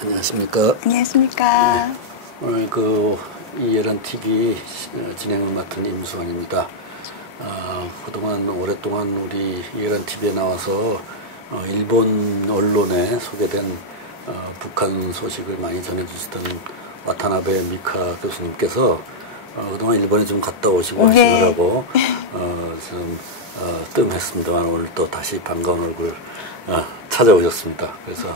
안녕하십니까. 안녕하십니까. 오늘 그 이예란 TV 진행을 맡은 임수환입니다. 아, 그동안 오랫동안 우리 이예란 TV에 나와서 어, 일본 언론에 소개된 어, 북한 소식을 많이 전해주시던 와타나베 미카 교수님께서 어, 그동안 일본에 좀 갔다 오시고 네. 하시느라고 어, 좀 어, 뜸했습니다만 오늘 또 다시 반가운 얼굴 어, 찾아오셨습니다. 그래서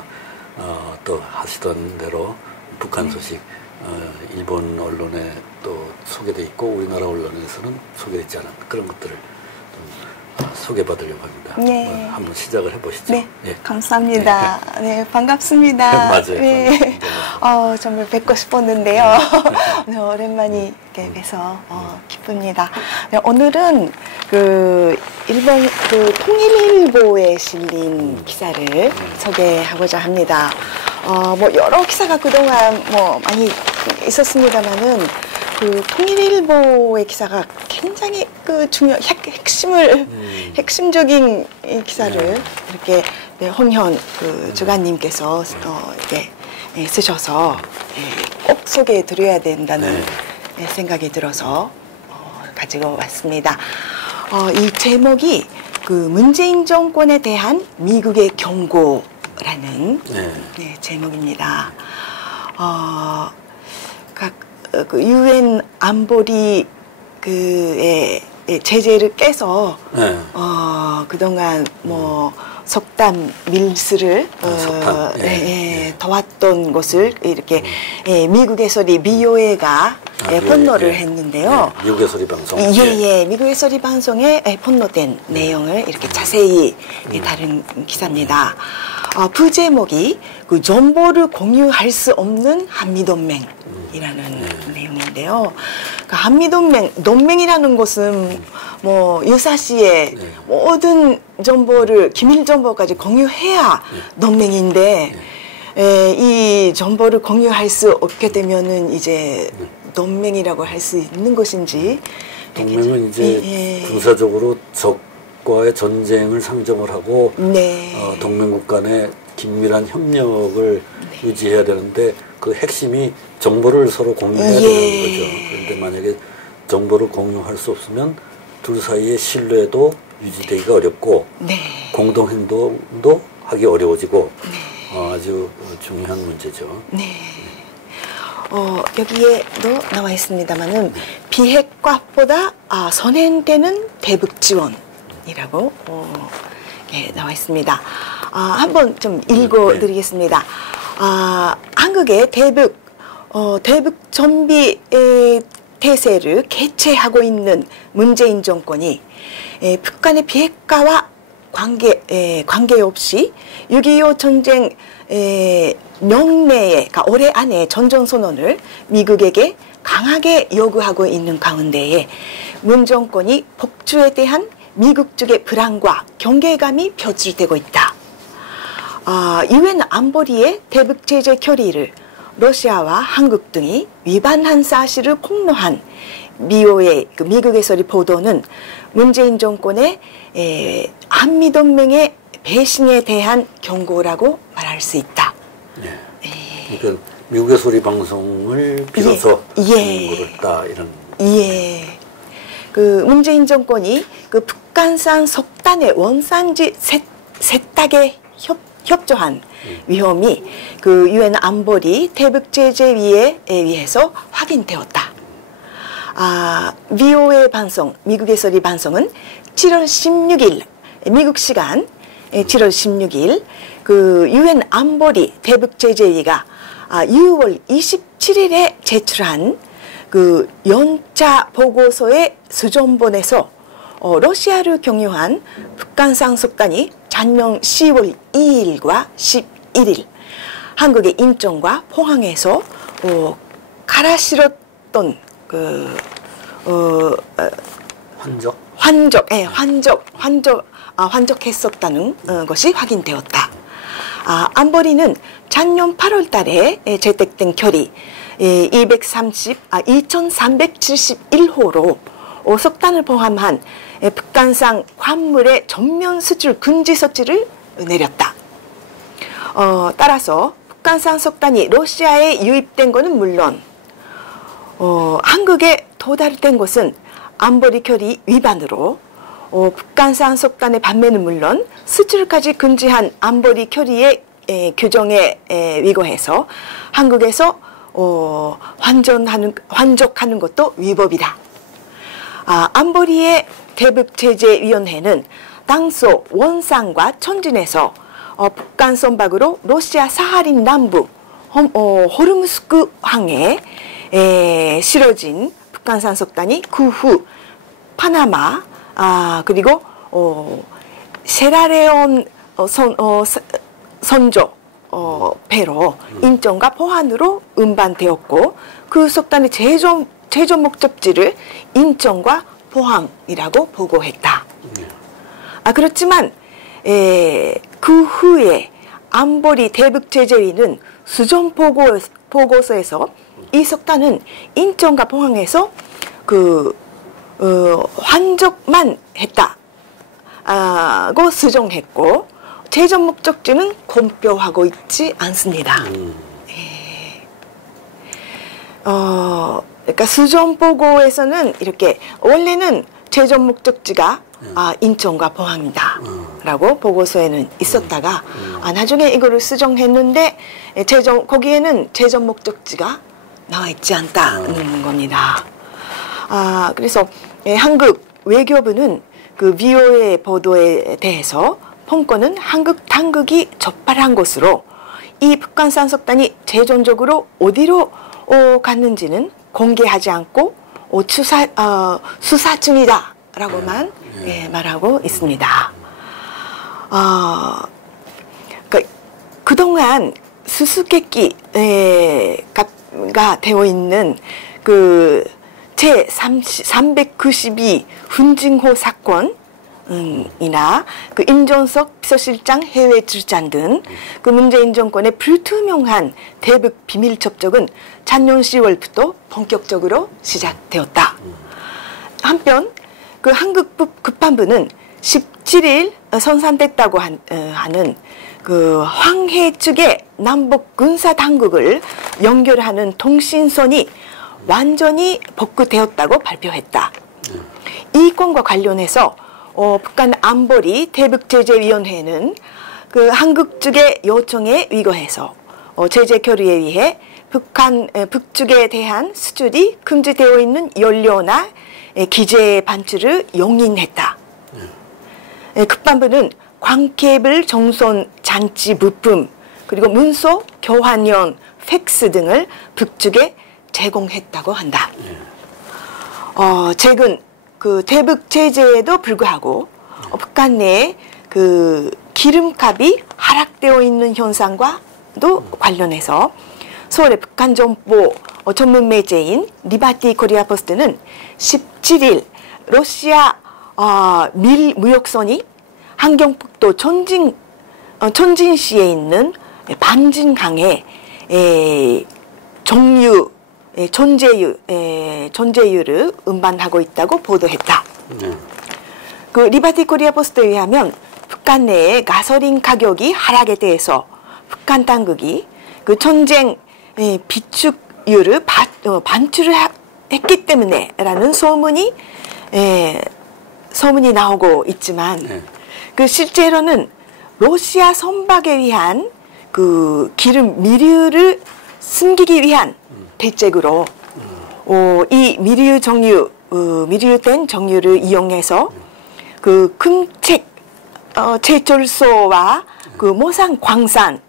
어, 또 하시던 대로 북한 네. 소식 어, 일본 언론에 또 소개돼 있고 우리나라 언론에서는 소개되지 않은 그런 것들을 좀 어, 소개받으려고 합니다. 네. 어, 한번 시작을 해보시죠. 네, 예. 감사합니다. 네, 반갑습니다. 맞아요. 네. 어, 정말 뵙고 싶었는데요. 네, 오랜만에 이렇게 뵈서 어, 기쁩니다. 네, 오늘은 그 일본 그 통일일보에 실린 기사를 소개하고자 합니다. 어, 뭐 여러 기사가 그동안 뭐 많이 있었습니다만은 그 통일일보의 기사가 굉장히 그 중요 핵, 핵심을 음. 핵심적인 이 기사를 네. 이렇게 네, 홍현 그 주간님께서 어, 이렇게 예, 쓰셔서 예, 꼭 소개해 드려야 된다는 예, 생각이 들어서 어, 가지고 왔습니다. 어, 이 제목이 그 문재인 정권에 대한 미국의 경고라는 네. 네, 제목입니다. 어, 각, 어, 그, 유엔 안보리 그의 제재를 깨서, 네. 어, 그동안 뭐, 석담 밀수를, 아, 석탄. 예, 예, 예, 예. 도왔던 것을 이렇게, 예, 미국에서리 미오에가 아, 예, 미국의, 폭로를 예. 했는데요. 네, 미국의 소리 방송. 예, 예. 미국의 소리 방송에 예, 폭로된 내용을 이렇게 자세히 예, 다룬 기사입니다. 어, 부제목이 그 정보를 공유할 수 없는 한미동맹 이라는 내용인데요. 그 한미 동맹, 동맹이라는 것은 뭐 유사시에 네. 모든 정보를 기밀 정보까지 공유해야 동맹인데 에, 이 정보를 공유할 수 없게 되면은 이제 동맹이라고 할 수 있는 것인지 동맹은 이제 예, 예. 군사적으로 적과의 전쟁을 상정을 하고 네. 어, 동맹국 간의 긴밀한 협력을 네. 유지해야 되는데 그 핵심이 정보를 서로 공유해야 예. 되는 거죠. 그런데 만약에 정보를 공유할 수 없으면 둘 사이의 신뢰도 유지되기가 어렵고 네. 공동 행동도 하기 어려워지고 어, 아주 중요한 문제죠. 네. 어, 여기에도 나와 있습니다만은 비핵화보다 아, 선행되는 대북 지원이라고 어, 예, 나와 있습니다. 아, 한번 좀 읽어드리겠습니다. 아, 한국의 대북 어, 대북 에, 태세를 개최하고 있는 문재인 정권이 에, 북한의 비핵화와 관계 에, 관계없이 6.25 전쟁 에, 명내에 그러니까 올해 안에 전쟁 선언을 미국에게 강하게 요구하고 있는 가운데에 문 정권이 복주에 대한 미국 측의 불안과 경계감이 표출되고 있다. 아, 유엔 안보리의 대북 제재 결의를 러시아와 한국 등이 위반한 사실을 폭로한 미오의 그 미국에서의 보도는 문재인 정권의 에, 한미 동맹의 배신에 대한 경고라고 말할 수 있다. 네. 그러니까 미국의 소리 방송을 빌어서 예. 경고를 했다 이런 예. 그 문재인 정권이 그 북한산 석탄의 원산지 세, 세탁에 협, 협조한 위험이 그 유엔 안보리 대북 제재 위에 의해서 확인되었다. 아, VOA 방송, 미국에서 이 방송은 7월 16일 미국 시간 7월 16일 그 유엔 안보리 대북 제재위가 아, 6월 27일에 제출한 그 연차 보고서의 수정본에서 어, 러시아를 경유한 북한산 석탄이 작년 10월 2일과 11일 한국의 인천과 포항에서 어, 갈아 실었던 그 어, 어, 환적 환적, 예, 환적, 환적, 아, 환적했었다는 어, 것이 확인되었다. 아, 안보리는 작년 8월 달에 예, 채택된 결의, 예, 230, 아, 2371호로 어, 석탄을 포함한 예, 북한산 광물의 전면 수출 금지措置를 내렸다. 어, 따라서 북한산 석탄이 러시아에 유입된 것은 물론 어, 한국에 도달된 것은 안보리 결의 위반으로 어, 북한산 석탄의 판매는 물론 수출까지 금지한 안보리 결의의 에, 규정에 에, 위고해서 한국에서 어, 환전하는 환족하는 것도 위법이다. 아, 안보리의 대북제재위원회는 당소 원산과 천진에서 어, 북한 선박으로 러시아 사하린 남부 홈, 어, 호르무스크 항에 에, 실어진 북한산 석탄이 그 후 파나마 아, 그리고 어, 세라레온 어, 선, 어, 서- 선조 어, 배로 인천과 포항으로 운반되었고 그 석탄의 최종 최종 목적지를 인천과 포항이라고 보고했다. 아 그렇지만 에, 그 후에 안보리 대북 제재위는 수정 보고 보고서에서 이 석탄은 인천과 포항에서 그 어, 환적만 했다. 고 수정했고 최종 목적지는 공표하고 있지 않습니다. 음. 어, 그러니까 수정 보고에서는 이렇게 원래는 최종 목적지가 아, 인천과 포항이다 라고 보고서에는 있었다가 아, 나중에 이거를 수정했는데 에, 최종 거기에는 최종 목적지가 나와 있지 않다는 겁니다. 아, 그래서 예, 한국 외교부는 그 비오의 보도에 대해서 펑권은 한국 당국이 적발한 것으로 이 북한산 석탄이 최종적으로 어디로 어, 갔는지는 공개하지 않고 어, 수사, 어, 수사 중이다 라고만 예, 말하고 있습니다. 어, 그, 그동안 수수께끼가 되어 있는 그 제392 훈징호 사건 음, 이나 그 임종석 비서실장 해외 출장 등 그 문재인 정권의 불투명한 대북 비밀 접촉은 작년 10월부터 본격적으로 시작되었다. 한편 그 한국 급- 급반부는 17일 선산됐다고 한, 어, 하는 그 황해 측의 남북 군사 당국을 연결하는 통신선이 완전히 복구되었다고 발표했다. 이 건과 관련해서 어, 북한 안보리 대북제재위원회는 그 한국 측의 요청에 위고해서 어, 제재 결의에 의해 북한 에, 북측에 대한 수출이 금지되어 있는 연료나 에, 기재 반출을 용인했다. 에, 급반부는 광케이블 정선 장치 부품 그리고 문서 교환용 팩스 등을 북측에 제공했다고 한다. 어, 최근 그 대북 제재에도 불구하고 어, 북한 내에 그 기름값이 하락되어 있는 현상과도 관련해서 서울의 북한 정보 어, 전문 매체인 리바티 코리아 포스트는 17일 러시아 어, 밀 무역선이 한경북도 천진 어, 천진시에 있는 반진강에 에, 정유 에, 존재유 에, 존재유를 운반하고 있다고 보도했다. 네. 그 리바티 코리아 포스트에 의하면 북한 내의 가솔린 가격이 하락에 대해서 북한 당국이 그 전쟁 에, 비축유를 바, 어, 반출을 하- 했기 때문에라는 소문이 에, 소문이 나오고 있지만 네. 그 실제로는 러시아 선박에 의한 그 기름 미류를 숨기기 위한 대책으로 어, 이 미류 정유 어, 미류된 정유를 이용해서 그 금책 어, 제철소와 그 모산 광산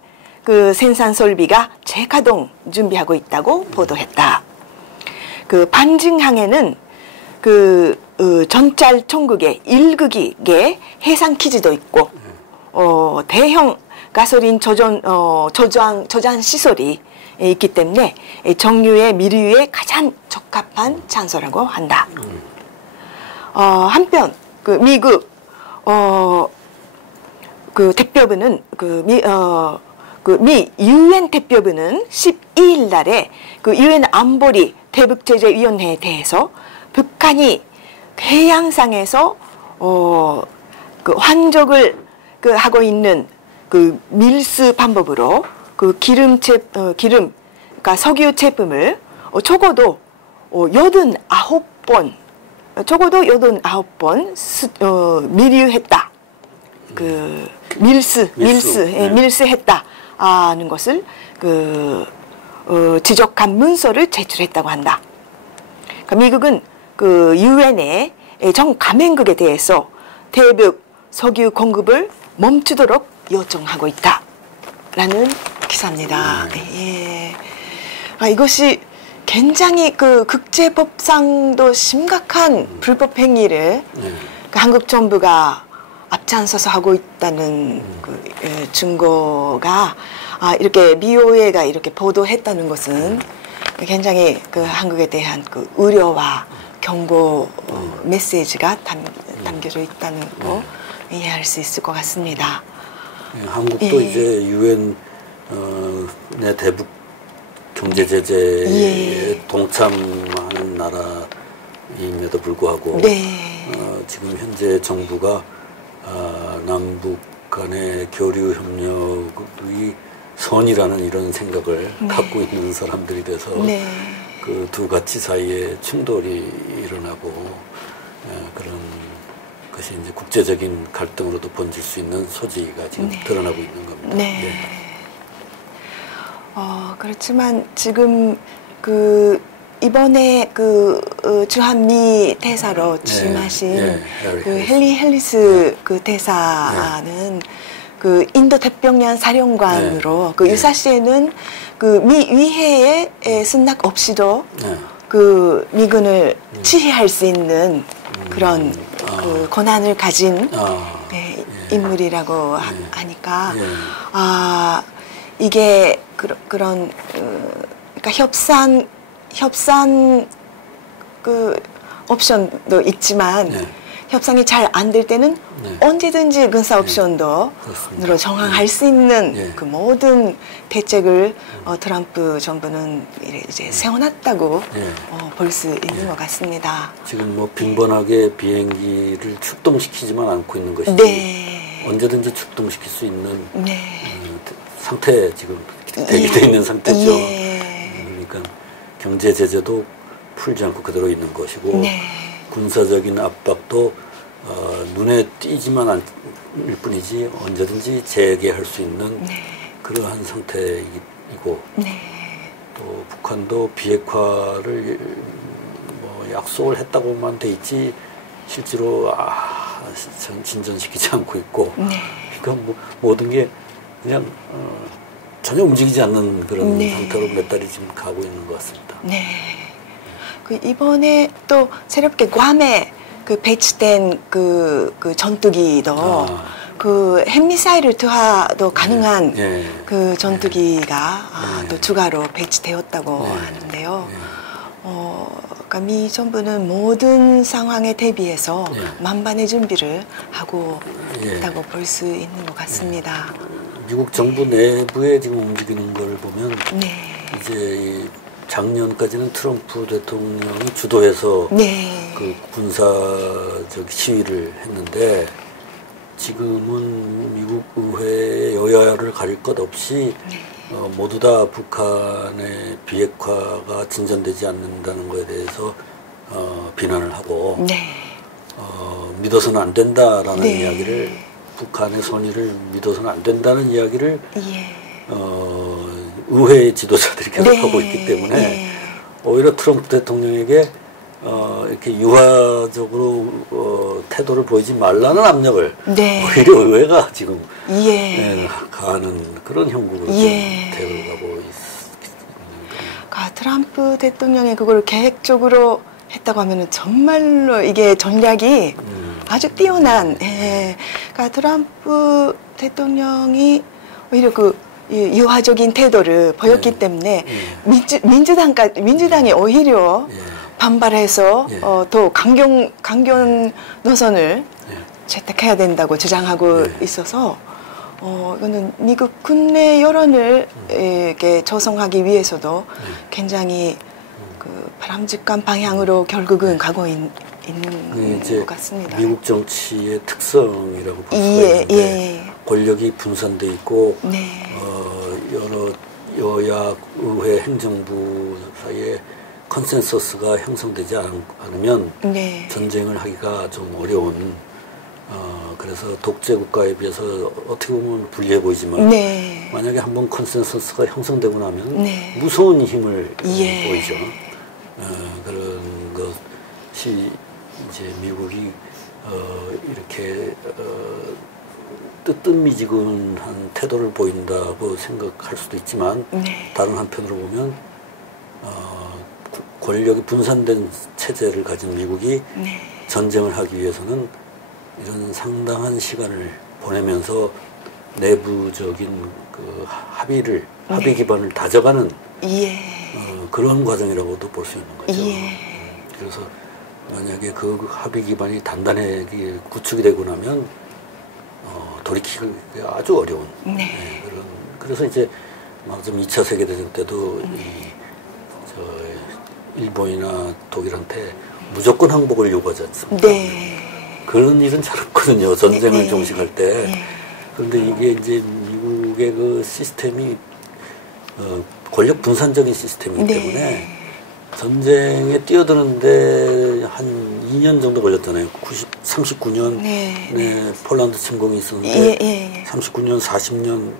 그 생산 설비가 재가동 준비하고 있다고 보도했다. 그 반증항에는 그 어, 전짤 천국의 일극의 해상 기지도 있고 어, 대형 가솔린 저전 어, 저장 저장 시설이 있기 때문에 이 정유의 미류에 가장 적합한 장소라고 한다. 어, 한편 그 미국 어, 그 대표부는 그 미, 어, 그미 유엔 대표부는 12일 날에 그 유엔 안보리 대북 제재 위원회에 대해서 북한이 해양상에서 어 그 환적을 그 하고 있는 그 밀수 방법으로 그 기름 제 어, 기름 그러니까 석유 제품을 어, 적어도 어, 89번 적어도 89번 수, 어, 미류했다. 그 밀수 밀수 밀수, 예, 네. 밀수했다 하는 것을 그 어, 지적한 문서를 제출했다고 한다. 그러니까 미국은 그 유엔의 정 가맹국에 대해서 대북 석유 공급을 멈추도록 요청하고 있다라는 기사입니다. 예. 아, 이것이 굉장히 그 국제법상도 심각한 불법 행위를 네. 그 한국 정부가 앞장서서 하고 있다는 그 예, 증거가 아, 이렇게 미오에가 이렇게 보도했다는 것은 굉장히 그 한국에 대한 그 우려와 경고 어, 메시지가 담, 담겨져 있다는 거 이해할 수 있을 것 같습니다. 예, 한국도 예. 이제 유엔 어, 내 대북 경제 제재에 예. 동참하는 나라임에도 불구하고 네. 어, 지금 현재 정부가 아, 남북 간의 교류 협력이 선이라는 이런 생각을 네. 갖고 있는 사람들이 돼서 네. 그두 가치 사이에 충돌이 일어나고 어, 그런 것이 이제 국제적인 갈등으로도 번질 수 있는 소지가 지금 네. 드러나고 있는 겁니다. 네. 예. 어, 그렇지만 지금 그 이번에 그 어, 주한미 대사로 네. 취임하신 네. 헬리 그 헬리스. 헬리 헬리스 그 대사는 그 인도 태평양 사령관으로 네. 그 네. 유사시에는 그 미 위해에 에, 승낙 없이도 네. 그 미군을 지휘할 수 있는 그런 음. 아. 그 권한을 가진 아, 네, 예. 인물이라고 하- 예. 하니까 예. 아 이게 그런 그런 어, 그러니까 협상 협상 그 옵션도 있지만 네. 협상이 잘 안 될 때는 네. 언제든지 군사 옵션도 그렇습니다. 으로 정항할 수 있는 예. 그 모든 대책을 어, 트럼프 정부는 이제 세워놨다고 예. 어, 볼 수 있는 것 같습니다. 지금 뭐 빈번하게 비행기를 출동시키지만 않고 있는 것이 네. 언제든지 출동시킬 수 있는 네. 어, 상태 지금 대기돼 예. 있는 상태죠. 예. 그러니까 경제 제재도 풀지 않고 그대로 있는 것이고 네. 군사적인 압박도 어, 눈에 띄지만 않을 뿐이지 언제든지 재개할 수 있는 네. 그러한 상태이고 네. 또 북한도 비핵화를 뭐 약속을 했다고만 돼 있지 실제로 아, 전- 진전시키지 않고 있고 네. 그러니까 뭐 모든 게 그냥 어, 전혀 움직이지 않는 그런 네. 상태로 몇 달이 지금 가고 있는 것 같습니다. 네. 그 이번에 또 새롭게 괌에 그 배치된 그, 그 전투기도 아. 그 핵미사일을 투하도 가능한 예. 그 전투기가 아, 네. 또 추가로 배치되었다고 네. 하는데요. 예. 어, 그러니까 미 정부는 모든 상황에 대비해서 예. 만반의 준비를 하고 예. 있다고 볼 수 있는 것 같습니다. 미국 정부 내부에 지금 움직이는 걸 보면 네. 이제 이 작년까지는 트럼프 대통령이 주도해서 네. 그 군사적 시위를 했는데 지금은 미국 의회의 여야를 가릴 것 없이 네. 어, 모두 다 북한의 비핵화가 진전되지 않는다는 것에 대해서 어, 비난을 하고 네. 어, 믿어서는 안 된다라는 네. 이야기를 북한의 선의를 믿어서는 안 된다는 이야기를 예. 어, 의회 지도자들이 계속 네. 하고 있기 때문에 예. 오히려 트럼프 대통령에게 어, 이렇게 유화적으로 어, 태도를 보이지 말라는 압력을 네. 오히려 의회가 지금 예. 예, 가하는 그런 형국으로 예. 되어가고 있는 아, 트럼프 대통령이 그걸 계획적으로 했다고 하면은 정말로 이게 전략이 음, 아주 뛰어난, 예. 그러니까 트럼프 대통령이 오히려 그 이- 유화적인 태도를 보였기 네. 때문에 예. 민주, 민주당까 민주당이 오히려 예, 반발해서 예. 어, 더 강경 강경 노선을 예. 채택해야 된다고 주장하고 네. 있어서 어, 이거는 미국 국내 여론을 이렇게 조성하기 위해서도 굉장히 그 바람직한 방향으로 결국은 가고 있, 그게 는 이제 것 같습니다. 미국 정치의 특성이라고 볼 수가 예, 있는데 예. 권력이 분산돼 있고 네. 어, 여러 여야 의회 행정부 사이에 컨센서스가 형성되지 않, 않으면 네. 전쟁을 하기가 좀 어려운 어, 그래서 독재 국가에 비해서 어떻게 보면 불리해 보이지만 네. 만약에 한번 컨센서스가 형성되고 나면 네. 무서운 힘을 예. 보이죠. 어, 그런 것이 이제 미국이 어, 이렇게 어, 뜨뜻미지근한 태도를 보인다고 생각할 수도 있지만 네. 다른 한편으로 보면 어, 구- 권력이 분산된 체제를 가진 미국이 네. 전쟁을 하기 위해서는 이런 상당한 시간을 보내면서 내부적인 그 합의를 합의 네. 기반을 다져가는 예. 어, 그런 과정이라고도 볼 수 있는 거죠. 예. 음, 그래서 만약에 그 합의 기반이 단단하게 구축이 되고 나면 어, 돌이키기가 아주 어려운 네. 예, 그런 그래서 이제 막좀 2차 세계 대전 때도 네. 이, 저 일본이나 독일한테 무조건 항복을 요구하지 않습니까? 네. 그런 일은 잘 없거든요. 전쟁을 네, 네. 종식할 때. 네. 그런데 이게 이제 미국의 그 시스템이 어, 권력 분산적인 시스템이기 네. 때문에 전쟁에 뛰어드는데 한 2년 정도 걸렸잖아요. 90, 39년 네, 네, 폴란드 침공이 있었는데 예, 예, 예. 39년, 40년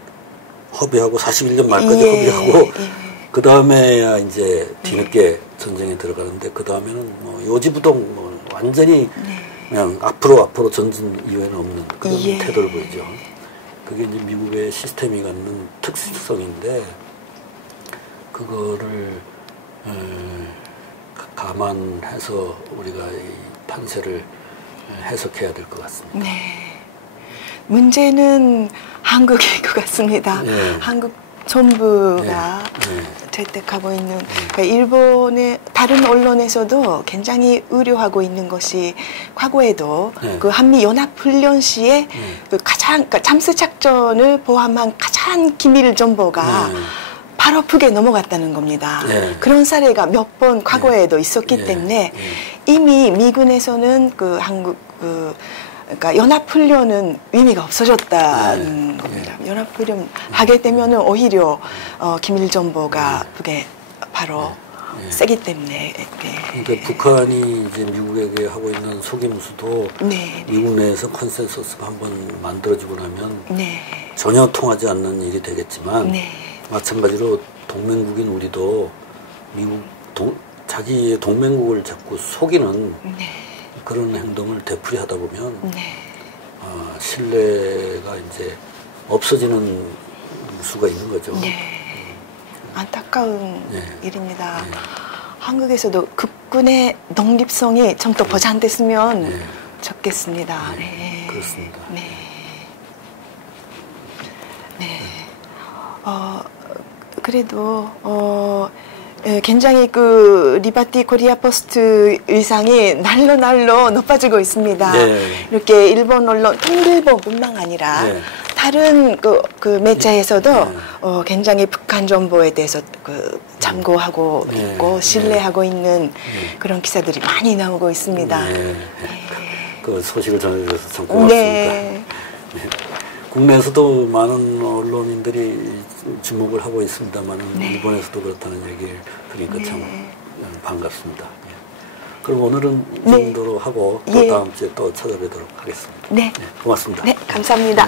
허비하고 41년 말까지 예, 허비하고 예. 그 다음에야 이제 뒤늦게 전쟁에 들어가는데 그 다음에는 뭐 요지부동 뭐 완전히 네. 그냥 앞으로 앞으로 전진 이외에는 없는 그런 예. 태도를 보이죠. 그게 이제 미국의 시스템이 갖는 특성인데 그거를 에, 가- 감안해서 우리가 이 판세를 해석해야 될 것 같습니다. 네. 문제는 한국일 것 같습니다. 네. 한국 정부가 네, 네. 채택하고 있는 그러니까 일본의 다른 언론에서도 굉장히 우려하고 있는 것이 과거에도 네. 그 한미 연합 훈련 시에 네. 그 가장 그러니까 잠수 작전을 포함한 가장 기밀 정보가 네. 바로 아프게 넘어갔다는 겁니다. 네. 그런 사례가 몇 번 과거에도 있었기 네. 때문에 네. 이미 미군에서는 그 한국 그 그러니까 연합 훈련은 의미가 없어졌다는 네. 겁니다. 연합 훈련 하게 되면은 오히려 어, 기밀 정보가 그게 바로 네. 세기 때문에 이렇게 그러니까 북한이 이제 미국에게 하고 있는 속임수도 네, 네, 미국 내에서 컨센서스가 한번 만들어지고 나면 네, 전혀 통하지 않는 일이 되겠지만 네, 마찬가지로 동맹국인 우리도 미국 동, 자기의 동맹국을 자꾸 속이는 네, 그런 행동을 되풀이하다 보면 네, 어, 신뢰가 이제 없어지는 수가 있는 거죠. 네. 안타까운 네. 일입니다. 네. 한국에서도 국군의 독립성이 좀 더 보장됐으면 네. 좋겠습니다. 네, 네. 그렇습니다. 네. 네. 어, 그래도, 어, 예, 굉장히 그 리바티 코리아 포스트 의상이 날로 날로 높아지고 있습니다. 네. 이렇게 일본 언론 통일보뿐만 아니라 네. 다른 그, 그 매체에서도 네. 어, 굉장히 북한 정보에 대해서 그 참고하고 네. 있고 네. 신뢰하고 있는 네. 그런 기사들이 많이 나오고 있습니다. 네. 그 소식을 전해주셔서 참 고맙습니다. 네. 국내에서도 많은 언론인들이 주목을 하고 있습니다만 네. 일본에서도 그렇다는 얘기를 들으니까 참 네. 반갑습니다. 예. 그럼 오늘은 이 네. 정도로 하고 또 예. 다음 주에 또 찾아뵙도록 하겠습니다. 네. 네, 고맙습니다. 네, 감사합니다.